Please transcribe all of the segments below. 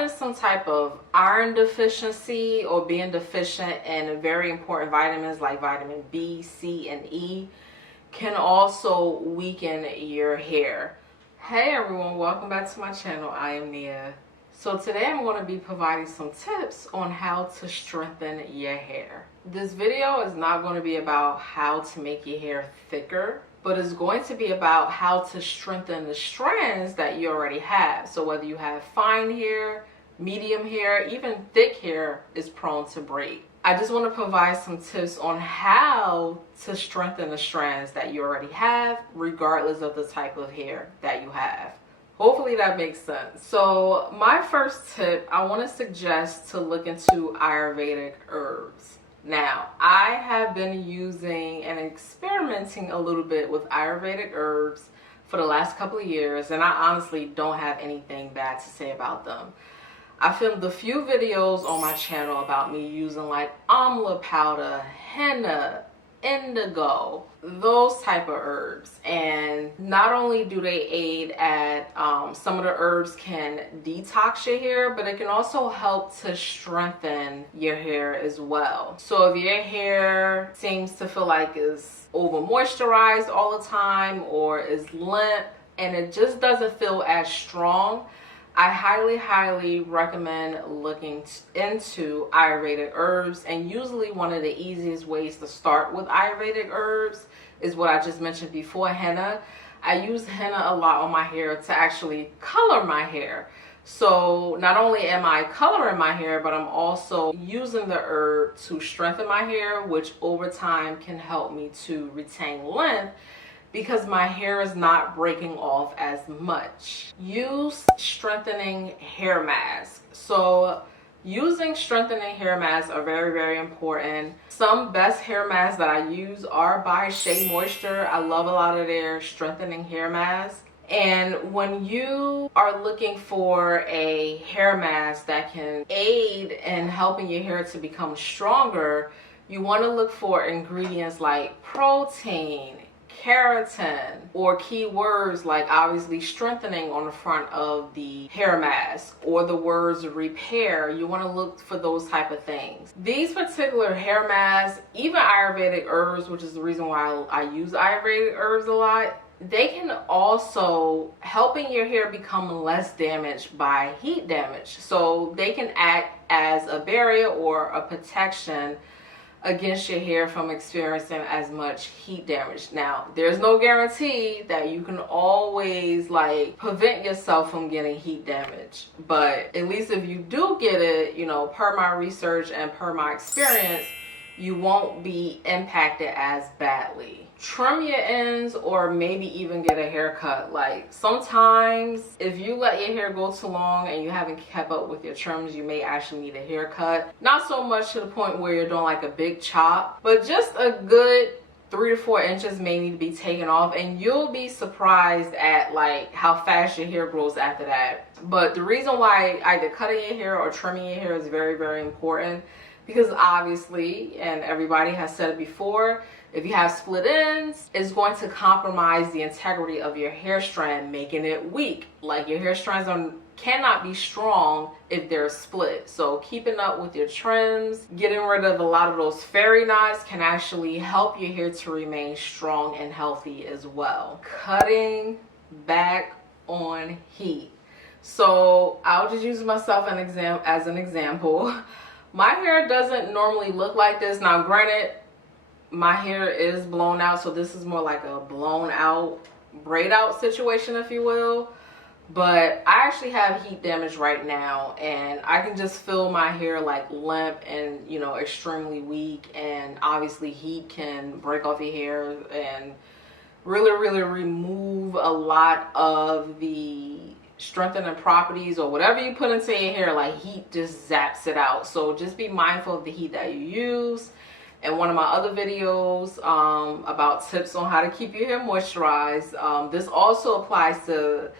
having some type of iron deficiency or being deficient in very important vitamins like vitamin B, C, and E can also weaken your hair. Hey everyone, welcome back to my channel. I am Nia. So today I'm going to be providing some tips on how to strengthen your hair. This video is not going to be about how to make your hair thicker, but it's going to be about how to strengthen the strands that you already have. So whether you have fine hair, medium hair, even thick hair is prone to break. I just want to provide some tips on how to strengthen the strands that you already have, regardless of the type of hair that you have. Hopefully that makes sense. So my first tip, I want to suggest to look into Ayurvedic herbs. Now, I have been using and experimenting a little bit with Ayurvedic herbs for the last couple of years, and I honestly don't have anything bad to say about them. I filmed a few videos on my channel about me using like amla powder, henna, indigo, those type of herbs, and not only do they aid at some of the herbs can detox your hair, but it can also help to strengthen your hair as well. So if your hair seems to feel like it's over moisturized all the time or is limp and it just doesn't feel as strong, I highly recommend looking into Ayurvedic herbs. And usually one of the easiest ways to start with Ayurvedic herbs is what I just mentioned before, henna. I use henna a lot on my hair to actually color my hair. So not only am I coloring my hair, but I'm also using the herb to strengthen my hair, which over time can help me to retain length, because my hair is not breaking off as much. Use strengthening hair masks. So using strengthening hair masks are very important. Some best hair masks that I use are by Shea Moisture. I love a lot of their strengthening hair masks. And when you are looking for a hair mask that can aid in helping your hair to become stronger, you want to look for ingredients like protein, keratin, or keywords like obviously strengthening on the front of the hair mask, or the words repair. You want to look for those type of things. These particular hair masks, even Ayurvedic herbs, which is the reason why I use Ayurvedic herbs a lot, they can also helping your hair become less damaged by heat damage. So they can act as a barrier or a protection against your hair from experiencing as much heat damage. Now, there's no guarantee that you can always like prevent yourself from getting heat damage, but at least if you do get it, you know, per my research and per my experience, you won't be impacted as badly. Trim your ends or maybe even get a haircut. Like sometimes if you let your hair go too long and you haven't kept up with your trims, you may actually need a haircut. Not so much to the point where you're doing like a big chop, but just a good 3 to 4 inches may need to be taken off, and you'll be surprised at like how fast your hair grows after that. But the reason why either cutting your hair or trimming your hair is very important, because obviously, and everybody has said it before, if you have split ends, it's going to compromise the integrity of your hair strand, making it weak. Like your hair strands cannot be strong if they're split. So keeping up with your trims, getting rid of a lot of those fairy knots can actually help your hair to remain strong and healthy as well. Cutting back on heat. So I'll just use myself as an example. My hair doesn't normally look like this. Now granted, my hair is blown out, so this is more like a blown out, braid out situation, if you will. But I actually have heat damage right now, and I can just feel my hair like limp and, you know, extremely weak. And obviously heat can break off your hair and really remove a lot of the strengthening properties or whatever you put into your hair. Like heat just zaps it out. So just be mindful of the heat that you use. And one of my other videos about tips on how to keep your hair moisturized, this also applies to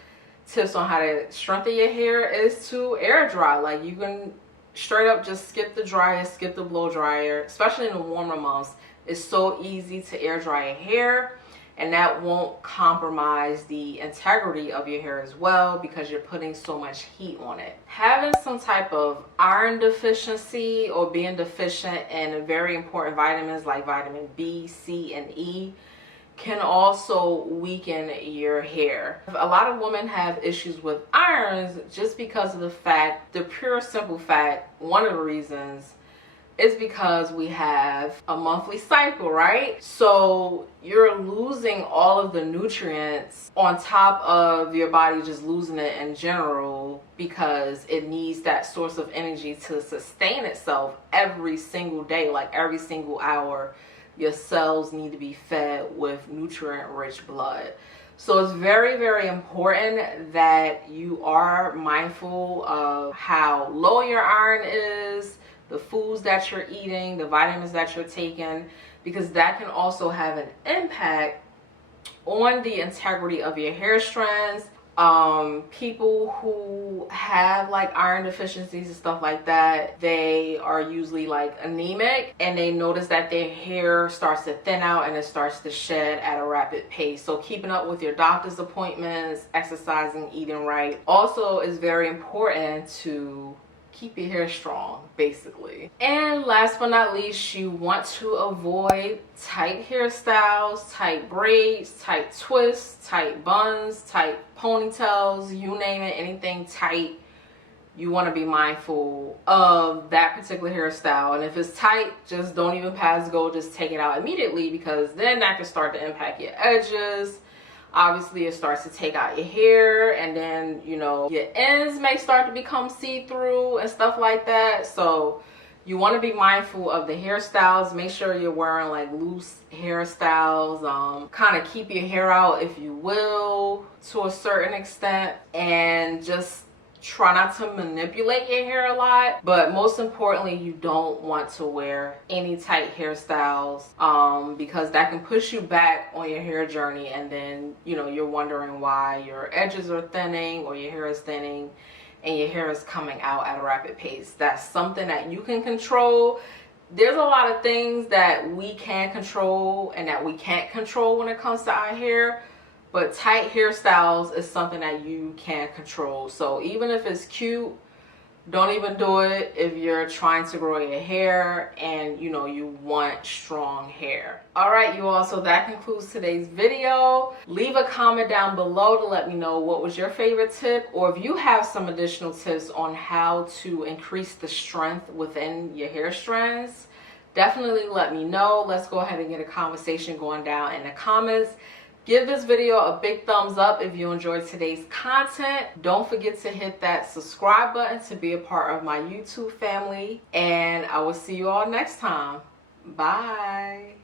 tips on how to strengthen your hair, is to air dry. Like you can straight up just skip the dryer, skip the blow dryer, especially in the warmer months. It's so easy to air dry your hair. and that won't compromise the integrity of your hair as well because you're putting so much heat on it. Having some type of iron deficiency or being deficient in very important vitamins like vitamin B, C, and E can also weaken your hair. A lot of women have issues with irons just because of the pure simple fact, one of the reasons is because we have a monthly cycle, right? So you're losing all of the nutrients on top of your body just losing it in general because it needs that source of energy to sustain itself every single day, like every single hour. Your cells need to be fed with nutrient-rich blood. So it's very, very important that you are mindful of how low your iron is, the foods that you're eating, the vitamins that you're taking, because that can also have an impact on the integrity of your hair strands. People who have like iron deficiencies and stuff like that, they are usually like anemic, and they notice that their hair starts to thin out and it starts to shed at a rapid pace. So keeping up with your doctor's appointments, exercising, eating right also is very important to keep your hair strong, basically. And last but not least, you want to avoid tight hairstyles, tight braids, tight twists, tight buns, tight ponytails, you name it, anything tight. You want to be mindful of that particular hairstyle. And if it's tight, just don't even pass go, just take it out immediately, because then that can start to impact your edges. Obviously, it starts to take out your hair, and then, you know, your ends may start to become see-through and stuff like that. So you want to be mindful of the hairstyles. Make sure you're wearing like loose hairstyles. Kind of keep your hair out, if you will, to a certain extent, and just try not to manipulate your hair a lot. But most importantly, you don't want to wear any tight hairstyles because that can push you back on your hair journey, and then, you know, you're wondering why your edges are thinning or your hair is thinning and your hair is coming out at a rapid pace. That's something that you can control. There's a lot of things that we can control and that we can't control when it comes to our hair. But tight hairstyles is something that you can control. So even if it's cute, don't even do it if you're trying to grow your hair and, you know, you want strong hair. Alright, you all, so that concludes today's video. Leave a comment down below to let me know what was your favorite tip, or if you have some additional tips on how to increase the strength within your hair strands. Definitely let me know. Let's go ahead and get a conversation going down in the comments. Give this video a big thumbs up if you enjoyed today's content. Don't forget to hit that subscribe button to be a part of my YouTube family. And I will see you all next time. Bye.